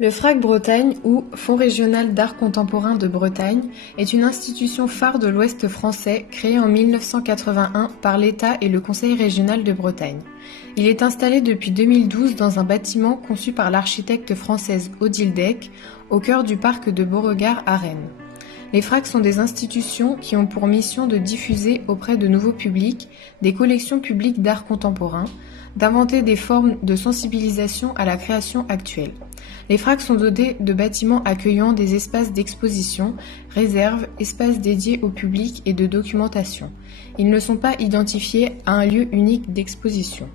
Le FRAC Bretagne, ou Fonds régional d'art contemporain de Bretagne, est une institution phare de l'Ouest français créée en 1981 par l'État et le Conseil régional de Bretagne. Il est installé depuis 2012 dans un bâtiment conçu par l'architecte française Odile Deck, au cœur du parc de Beauregard à Rennes. Les FRAC sont des institutions qui ont pour mission de diffuser auprès de nouveaux publics des collections publiques d'art contemporain, d'inventer des formes de sensibilisation à la création actuelle. Les FRAC sont dotés de bâtiments accueillant des espaces d'exposition, réserves, espaces dédiés au public et de documentation. Ils ne sont pas identifiés à un lieu unique d'exposition.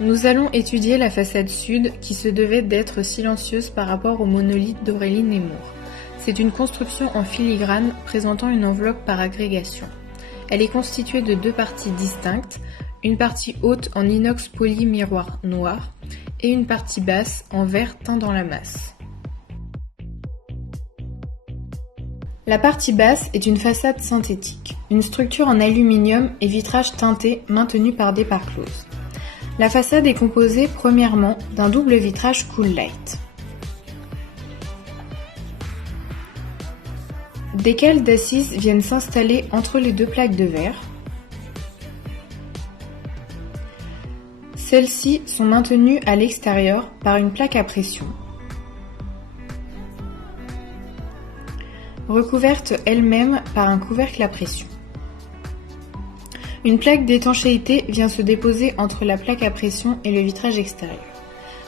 Nous allons étudier la façade sud qui se devait d'être silencieuse par rapport au monolithe d'Aurélie Nemours. C'est une construction en filigrane présentant une enveloppe par agrégation. Elle est constituée de deux parties distinctes, une partie haute en inox poli miroir noir et une partie basse en verre teint dans la masse. La partie basse est une façade synthétique, une structure en aluminium et vitrage teinté maintenu par des parts closes. La façade est composée premièrement d'un double vitrage Cool Light. Des cales d'assises viennent s'installer entre les deux plaques de verre. Celles-ci sont maintenues à l'extérieur par une plaque à pression, recouverte elle-même par un couvercle à pression. Une plaque d'étanchéité vient se déposer entre la plaque à pression et le vitrage extérieur.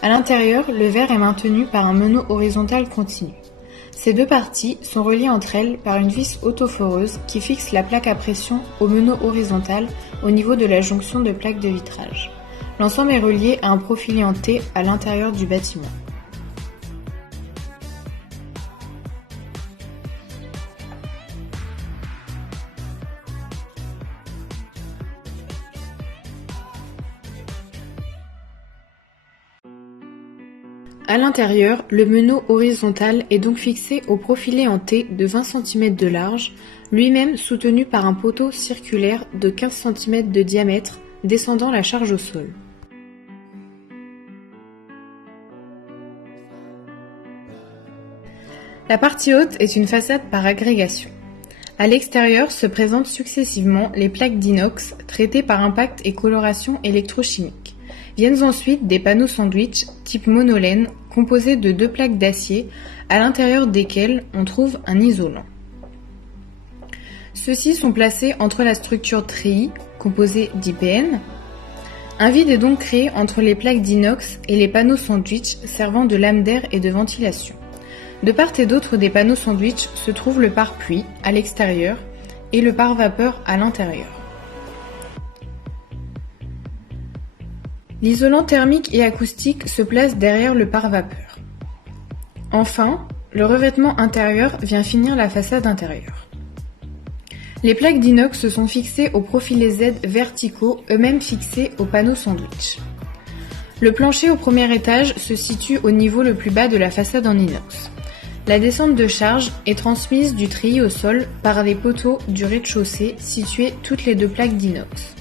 À l'intérieur, le verre est maintenu par un meneau horizontal continu. Ces deux parties sont reliées entre elles par une vis autoforeuse qui fixe la plaque à pression au meneau horizontal au niveau de la jonction de plaques de vitrage. L'ensemble est relié à un profilé en T à l'intérieur du bâtiment. À l'intérieur, le meneau horizontal est donc fixé au profilé en T de 20 cm de large, lui-même soutenu par un poteau circulaire de 15 cm de diamètre descendant la charge au sol. La partie haute est une façade par agrégation. À l'extérieur se présentent successivement les plaques d'inox traitées par impact et coloration électrochimique. Viennent ensuite des panneaux sandwich type monolaine composés de deux plaques d'acier à l'intérieur desquelles on trouve un isolant. Ceux-ci sont placés entre la structure treillis, composée d'IPN. Un vide est donc créé entre les plaques d'inox et les panneaux sandwich servant de lame d'air et de ventilation. De part et d'autre des panneaux sandwich se trouve le pare-pluie à l'extérieur et le pare-vapeur à l'intérieur. L'isolant thermique et acoustique se place derrière le pare-vapeur. Enfin, le revêtement intérieur vient finir la façade intérieure. Les plaques d'inox se sont fixées aux profilés Z verticaux, eux-mêmes fixés aux panneaux sandwich. Le plancher au premier étage se situe au niveau le plus bas de la façade en inox. La descente de charge est transmise du treillis au sol par les poteaux du rez-de-chaussée situés toutes les deux plaques d'inox.